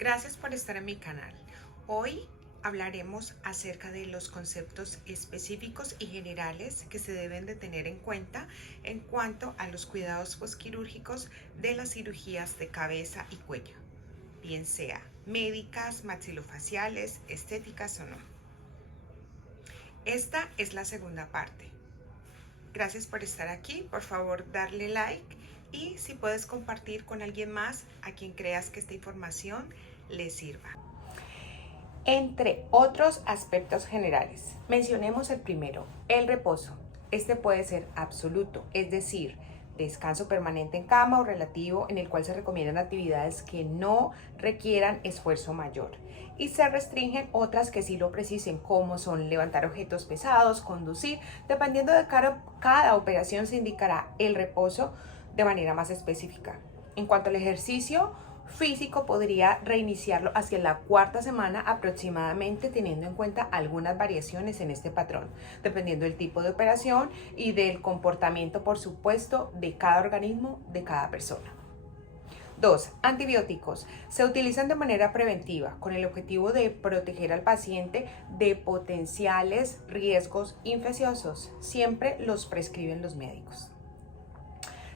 Gracias por estar en mi canal. Hoy hablaremos acerca de los conceptos específicos y generales que se deben de tener en cuenta en cuanto a los cuidados postquirúrgicos de las cirugías de cabeza y cuello, bien sea médicas, maxilofaciales, estéticas o no. Esta es la segunda parte. Gracias por estar aquí. Por favor, darle like y si puedes compartir con alguien más a quien creas que esta información le sirva. Entre otros aspectos generales, mencionemos el primero, el reposo. Este puede ser absoluto, es decir, descanso permanente en cama o relativo, en el cual se recomiendan actividades que no requieran esfuerzo mayor y se restringen otras que sí lo precisen, como son levantar objetos pesados, conducir. Dependiendo de cada operación se indicará el reposo de manera más específica. En cuanto al ejercicio físico, podría reiniciarlo hacia la cuarta semana aproximadamente, teniendo en cuenta algunas variaciones en este patrón, dependiendo del tipo de operación y del comportamiento, por supuesto, de cada organismo, de cada persona. 2. Antibióticos. Se utilizan de manera preventiva con el objetivo de proteger al paciente de potenciales riesgos infecciosos. Siempre los prescriben los médicos.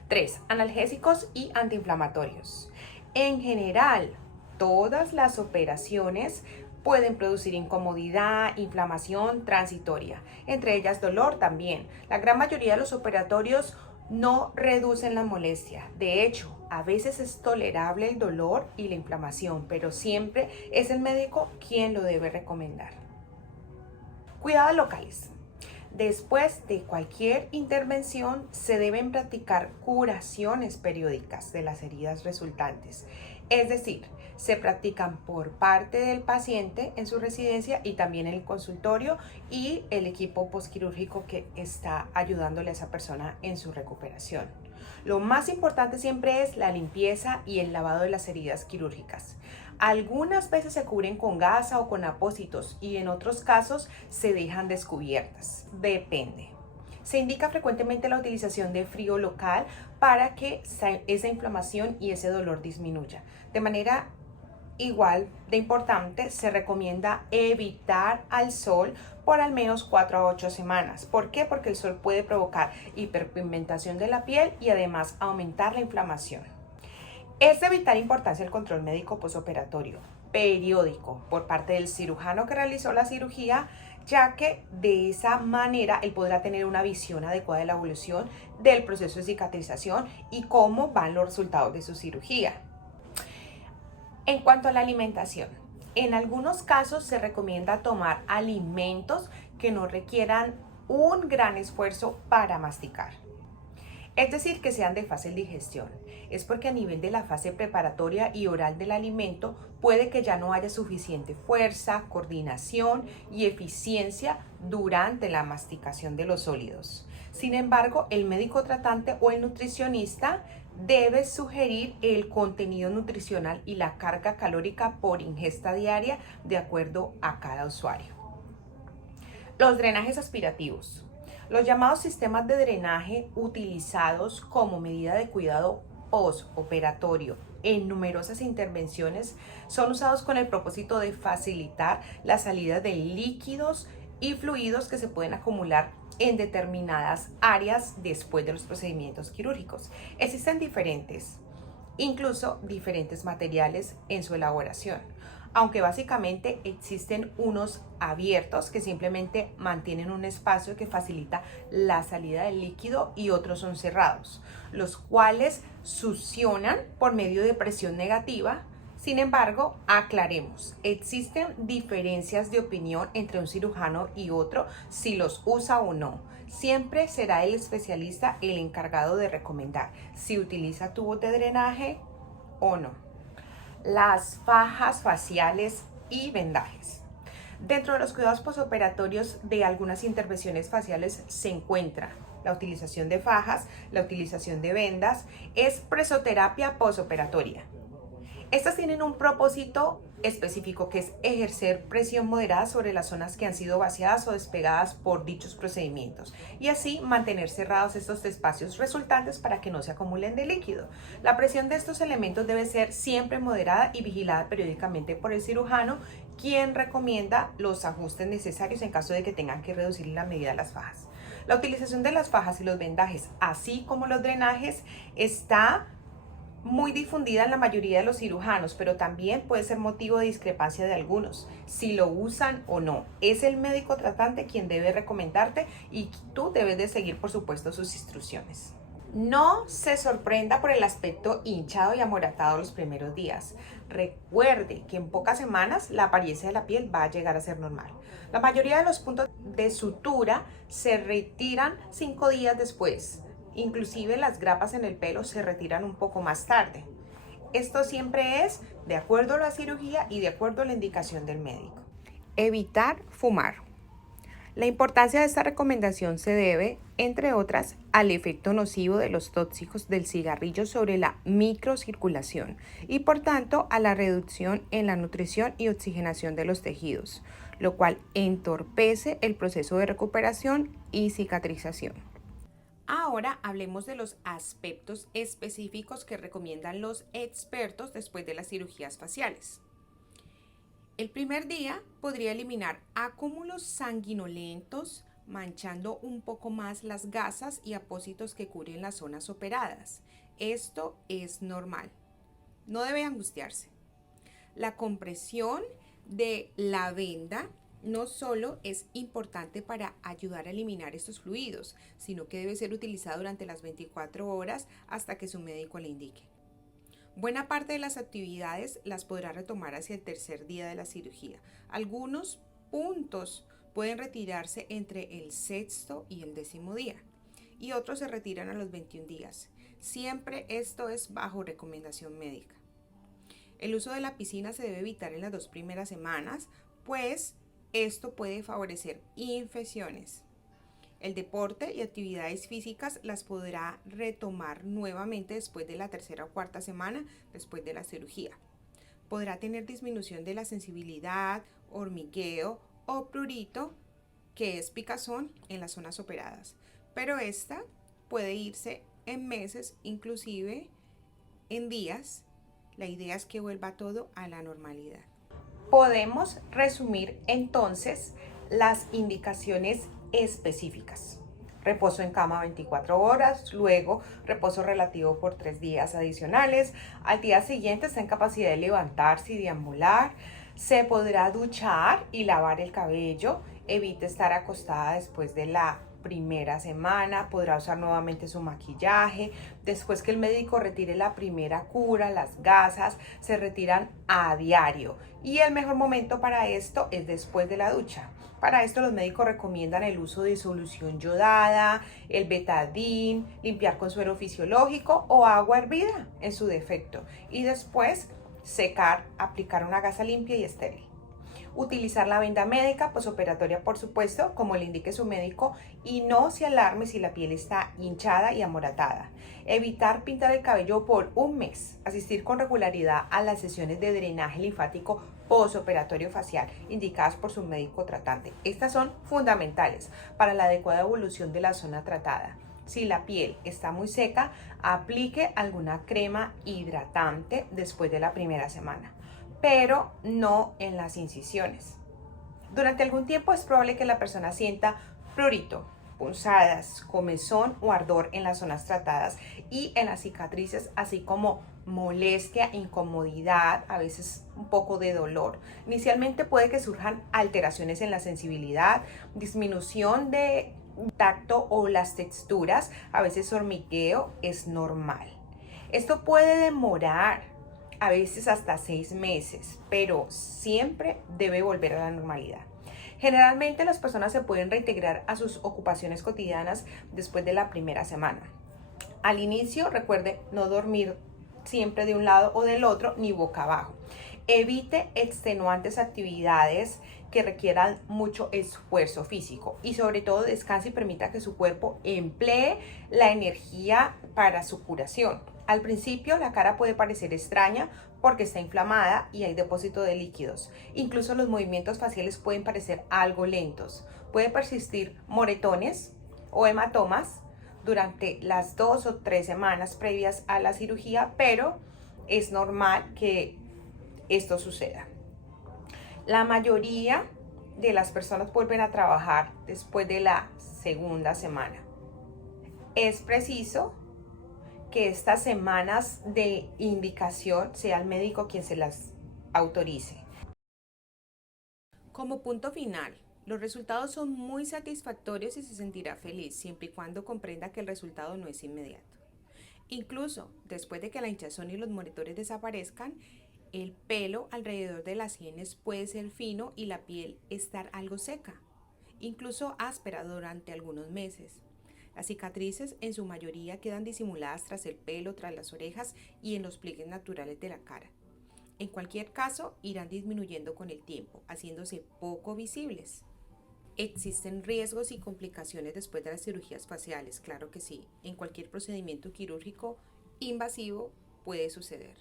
3. Analgésicos y antiinflamatorios. En general, todas las operaciones pueden producir incomodidad, inflamación transitoria, entre ellas dolor también. La gran mayoría de los operatorios no reducen la molestia. De hecho, a veces es tolerable el dolor y la inflamación, pero siempre es el médico quien lo debe recomendar. Cuidados locales. Después de cualquier intervención se deben practicar curaciones periódicas de las heridas resultantes. Es decir, se practican por parte del paciente en su residencia y también en el consultorio y el equipo postquirúrgico que está ayudándole a esa persona en su recuperación. Lo más importante siempre es la limpieza y el lavado de las heridas quirúrgicas. Algunas veces se cubren con gasa o con apósitos y en otros casos se dejan descubiertas. Depende. Se indica frecuentemente la utilización de frío local para que esa inflamación y ese dolor disminuya. De manera igual de importante, se recomienda evitar al sol por al menos 4 a 8 semanas. ¿Por qué? Porque el sol puede provocar hiperpigmentación de la piel y además aumentar la inflamación. Es de vital importancia el control médico postoperatorio periódico por parte del cirujano que realizó la cirugía, ya que de esa manera él podrá tener una visión adecuada de la evolución del proceso de cicatrización y cómo van los resultados de su cirugía. En cuanto a la alimentación, en algunos casos se recomienda tomar alimentos que no requieran un gran esfuerzo para masticar. Es decir, que sean de fácil digestión. Es porque a nivel de la fase preparatoria y oral del alimento puede que ya no haya suficiente fuerza, coordinación y eficiencia durante la masticación de los sólidos. Sin embargo, el médico tratante o el nutricionista debe sugerir el contenido nutricional y la carga calórica por ingesta diaria de acuerdo a cada usuario. Los drenajes aspirativos. Los llamados sistemas de drenaje utilizados como medida de cuidado postoperatorio en numerosas intervenciones son usados con el propósito de facilitar la salida de líquidos y fluidos que se pueden acumular en determinadas áreas después de los procedimientos quirúrgicos. Existen incluso diferentes materiales en su elaboración, aunque básicamente existen unos abiertos que simplemente mantienen un espacio que facilita la salida del líquido y otros son cerrados, los cuales succionan por medio de presión negativa. Sin embargo, aclaremos, existen diferencias de opinión entre un cirujano y otro si los usa o no. Siempre será el especialista el encargado de recomendar si utiliza tubos de drenaje o no. Las fajas faciales y vendajes. Dentro de los cuidados postoperatorios de algunas intervenciones faciales se encuentra la utilización de fajas, la utilización de vendas, es presoterapia postoperatoria. Estas tienen un propósito específico, que es ejercer presión moderada sobre las zonas que han sido vaciadas o despegadas por dichos procedimientos y así mantener cerrados estos espacios resultantes para que no se acumulen de líquido. La presión de estos elementos debe ser siempre moderada y vigilada periódicamente por el cirujano, quien recomienda los ajustes necesarios en caso de que tengan que reducir la medida de las fajas. La utilización de las fajas y los vendajes, así como los drenajes, está muy difundida en la mayoría de los cirujanos, pero también puede ser motivo de discrepancia de algunos, si lo usan o no. Es el médico tratante quien debe recomendarte y tú debes de seguir, por supuesto, sus instrucciones. No se sorprenda por el aspecto hinchado y amoratado los primeros días. Recuerde que en pocas semanas la apariencia de la piel va a llegar a ser normal. La mayoría de los puntos de sutura se retiran 5 días después. Inclusive las grapas en el pelo se retiran un poco más tarde. Esto siempre es de acuerdo a la cirugía y de acuerdo a la indicación del médico. Evitar fumar. La importancia de esta recomendación se debe, entre otras, al efecto nocivo de los tóxicos del cigarrillo sobre la microcirculación y, por tanto, a la reducción en la nutrición y oxigenación de los tejidos, lo cual entorpece el proceso de recuperación y cicatrización. Ahora hablemos de los aspectos específicos que recomiendan los expertos después de las cirugías faciales. El primer día podría eliminar acúmulos sanguinolentos, manchando un poco más las gasas y apósitos que cubren las zonas operadas. Esto es normal. No debe angustiarse. La compresión de la venda no solo es importante para ayudar a eliminar estos fluidos, sino que debe ser utilizado durante las 24 horas hasta que su médico le indique. Buena parte de las actividades las podrá retomar hacia el tercer día de la cirugía. Algunos puntos pueden retirarse entre el sexto y el 10º día y otros se retiran a los 21 días. Siempre esto es bajo recomendación médica. El uso de la piscina se debe evitar en las 2 primeras semanas, pues esto puede favorecer infecciones. El deporte y actividades físicas las podrá retomar nuevamente después de la 3ª o 4ª semana después de la cirugía. Podrá tener disminución de la sensibilidad, hormigueo o prurito, que es picazón en las zonas operadas, pero esta puede irse en meses, inclusive en días. La idea es que vuelva todo a la normalidad. Podemos resumir entonces las indicaciones específicas. Reposo en cama 24 horas, luego reposo relativo por 3 días adicionales. Al día siguiente está en capacidad de levantarse y deambular. Se podrá duchar y lavar el cabello. Evite estar acostada después de la primera semana, podrá usar nuevamente su maquillaje. Después que el médico retire la primera cura, las gasas se retiran a diario y el mejor momento para esto es después de la ducha. Para esto los médicos recomiendan el uso de solución yodada, el betadine, limpiar con suero fisiológico o agua hervida en su defecto y después secar, aplicar una gasa limpia y estéril. Utilizar la venda médica posoperatoria, por supuesto, como le indique su médico, y no se alarme si la piel está hinchada y amoratada. Evitar pintar el cabello por un mes. Asistir con regularidad a las sesiones de drenaje linfático posoperatorio facial indicadas por su médico tratante. Estas son fundamentales para la adecuada evolución de la zona tratada. Si la piel está muy seca, aplique alguna crema hidratante después de la primera semana, pero no en las incisiones. Durante algún tiempo es probable que la persona sienta prurito, punzadas, comezón o ardor en las zonas tratadas y en las cicatrices, así como molestia, incomodidad, a veces un poco de dolor. Inicialmente puede que surjan alteraciones en la sensibilidad, disminución de tacto o las texturas, a veces hormigueo es normal. Esto puede demorar a veces hasta 6 meses, pero siempre debe volver a la normalidad. Generalmente las personas se pueden reintegrar a sus ocupaciones cotidianas después de la primera semana. Al inicio, recuerde no dormir siempre de un lado o del otro ni boca abajo. Evite extenuantes actividades que requieran mucho esfuerzo físico y sobre todo descanse y permita que su cuerpo emplee la energía para su curación. Al principio la cara puede parecer extraña porque está inflamada y hay depósito de líquidos. Incluso los movimientos faciales pueden parecer algo lentos. Puede persistir moretones o hematomas durante las 2 o 3 semanas previas a la cirugía, pero es normal que esto suceda. La mayoría de las personas vuelven a trabajar después de la segunda semana. Es preciso que estas semanas de indicación sea el médico quien se las autorice. Como punto final, los resultados son muy satisfactorios y se sentirá feliz siempre y cuando comprenda que el resultado no es inmediato. Incluso después de que la hinchazón y los moretones desaparezcan, el pelo alrededor de las sienes puede ser fino y la piel estar algo seca, incluso áspera durante algunos meses. Las cicatrices en su mayoría quedan disimuladas tras el pelo, tras las orejas y en los pliegues naturales de la cara. En cualquier caso, irán disminuyendo con el tiempo, haciéndose poco visibles. ¿Existen riesgos y complicaciones después de las cirugías faciales? Claro que sí. En cualquier procedimiento quirúrgico invasivo puede suceder.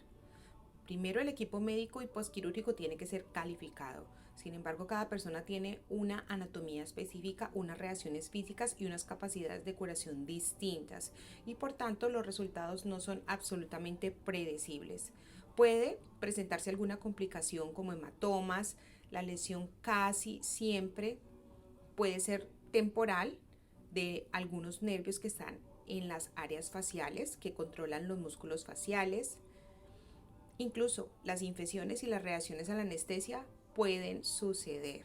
Primero, el equipo médico y postquirúrgico tiene que ser calificado. Sin embargo, cada persona tiene una anatomía específica, unas reacciones físicas y unas capacidades de curación distintas, y por tanto los resultados no son absolutamente predecibles. Puede presentarse alguna complicación como hematomas. La lesión casi siempre puede ser temporal de algunos nervios que están en las áreas faciales que controlan los músculos faciales. Incluso las infecciones y las reacciones a la anestesia pueden suceder.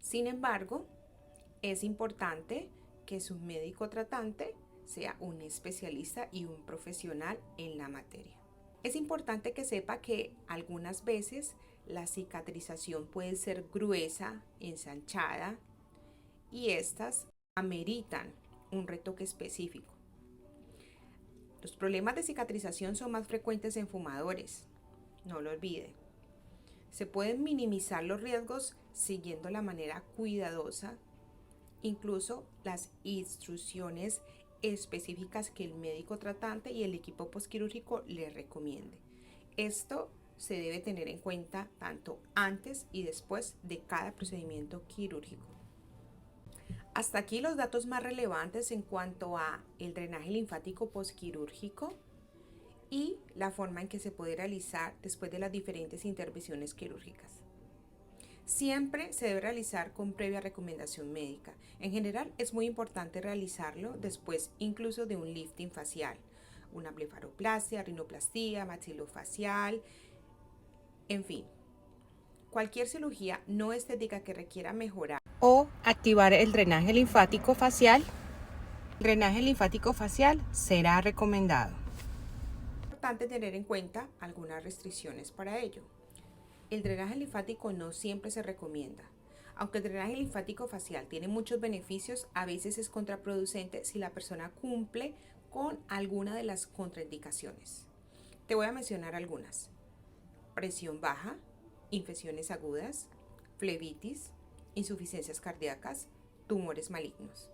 Sin embargo, es importante que su médico tratante sea un especialista y un profesional en la materia. Es importante que sepa que algunas veces la cicatrización puede ser gruesa, ensanchada, y estas ameritan un retoque específico. Los problemas de cicatrización son más frecuentes en fumadores, no lo olvide. Se pueden minimizar los riesgos siguiendo la manera cuidadosa, incluso las instrucciones específicas que el médico tratante y el equipo postquirúrgico le recomiende. Esto se debe tener en cuenta tanto antes y después de cada procedimiento quirúrgico. Hasta aquí los datos más relevantes en cuanto a el drenaje linfático postquirúrgico y la forma en que se puede realizar después de las diferentes intervenciones quirúrgicas. Siempre se debe realizar con previa recomendación médica. En general es muy importante realizarlo después incluso de un lifting facial, una blefaroplastia, rinoplastía, maxilofacial, en fin. Cualquier cirugía no estética que requiera mejorar o activar el drenaje linfático facial será recomendado. Es importante tener en cuenta algunas restricciones para ello. El drenaje linfático no siempre se recomienda. Aunque el drenaje linfático facial tiene muchos beneficios, a veces es contraproducente si la persona cumple con alguna de las contraindicaciones. Te voy a mencionar algunas: presión baja, infecciones agudas, flebitis, insuficiencias cardíacas, tumores malignos.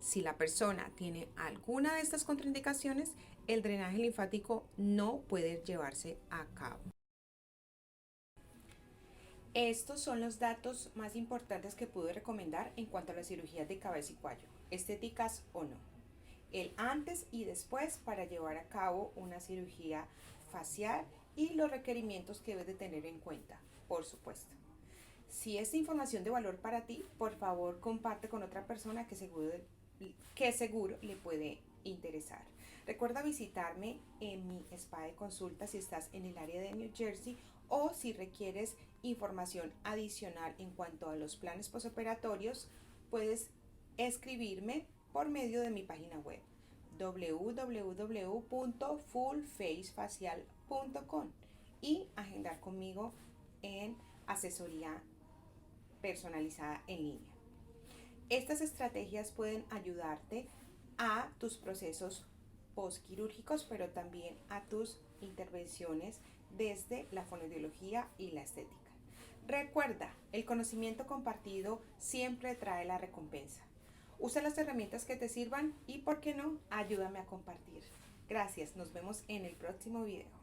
Si la persona tiene alguna de estas contraindicaciones, el drenaje linfático no puede llevarse a cabo. Estos son los datos más importantes que pude recomendar en cuanto a las cirugías de cabeza y cuello, estéticas o no. El antes y después para llevar a cabo una cirugía facial y los requerimientos que debes de tener en cuenta, por supuesto. Si esta información de valor para ti, por favor comparte con otra persona que seguro le puede interesar. Recuerda visitarme en mi spa de consulta si estás en el área de New Jersey, o si requieres información adicional en cuanto a los planes posoperatorios, puedes escribirme por medio de mi página web www.fullfacefacial.com y agendar conmigo en asesoría personalizada en línea. Estas estrategias pueden ayudarte a tus procesos postquirúrgicos, pero también a tus intervenciones desde la fonoaudiología y la estética. Recuerda, el conocimiento compartido siempre trae la recompensa. Usa las herramientas que te sirvan y, ¿por qué no?, ayúdame a compartir. Gracias, nos vemos en el próximo video.